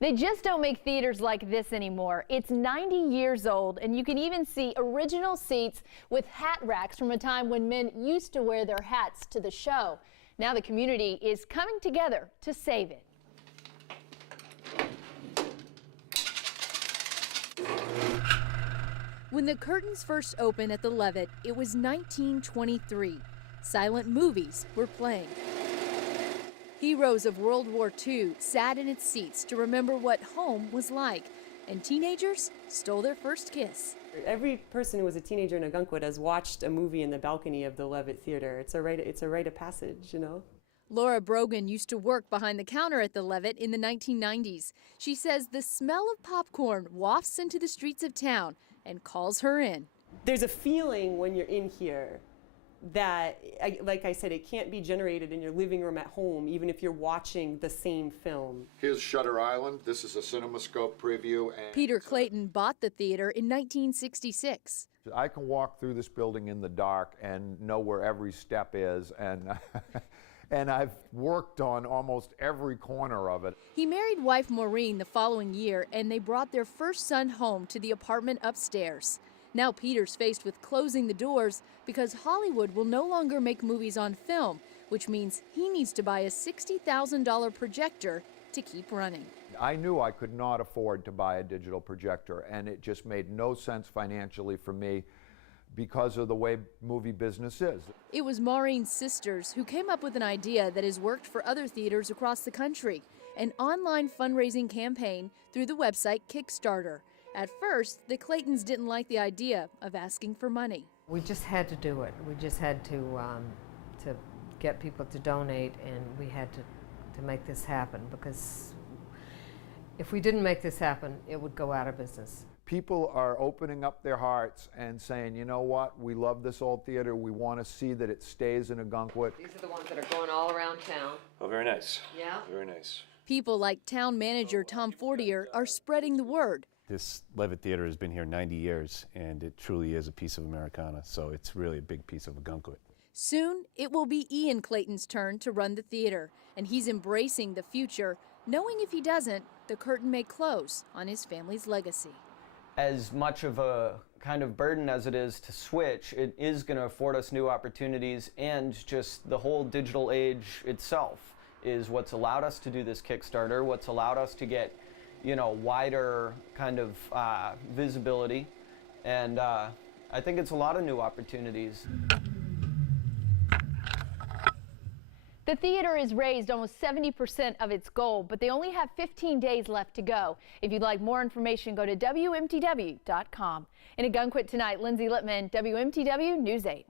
They just don't make theaters like this anymore. It's 90 years old, and you can even see original seats with hat racks from a time when men used to wear their hats to the show. Now the community is coming together to save it. When the curtains first opened at the Leavitt, it was 1923. Silent movies were playing. Heroes of World War II sat in its seats to remember what home was like, and teenagers stole their first kiss. Every person who was a teenager in Ogunquit has watched a movie in the balcony of the Leavitt Theater. It's a rite of passage, you know. Laura Brogan used to work behind the counter at the Leavitt in the 1990s. She says the smell of popcorn wafts into the streets of town and calls her in. There's a feeling when you're in here that, like I said, it can't be generated in your living room at home, even if you're watching the same film. Here's Shutter Island. This is a CinemaScope preview. And Peter Clayton bought the theater in 1966. I can walk through this building in the dark and know where every step is, and and I've worked on almost every corner of it. He married wife Maureen the following year, and they brought their first son home to the apartment upstairs. Now Peter's faced with closing the doors because Hollywood will no longer make movies on film, which means he needs to buy a $60,000 projector to keep running. I knew I could not afford to buy a digital projector, and it just made no sense financially for me because of the way movie business is. It was Maureen's sisters who came up with an idea that has worked for other theaters across the country, an online fundraising campaign through the website Kickstarter. At first, the Claytons didn't like the idea of asking for money. We just had to do it. We just had to get people to donate, and we had to make this happen, because if we didn't make this happen, it would go out of business. People are opening up their hearts and saying, you know what, we love this old theater, we want to see that it stays in Ogunquit. These are the ones that are going all around town. Oh, very nice. Yeah? Very nice. People like town manager Tom Fortier are spreading the word. This Leavitt Theater has been here 90 years, and it truly is a piece of Americana, so it's really a big piece of Ogunquit. Soon, it will be Ian Clayton's turn to run the theater, and he's embracing the future, knowing if he doesn't, the curtain may close on his family's legacy. As much of a kind of burden as it is to switch, it is going to afford us new opportunities, and just the whole digital age itself is what's allowed us to do this Kickstarter, what's allowed us to get, you know, wider kind of visibility, and I think it's a lot of new opportunities. The theater has raised almost 70% of its goal, but they only have 15 days left to go. If you'd like more information, go to WMTW.com. In Ogunquit tonight, Lindsay Littman, WMTW News 8.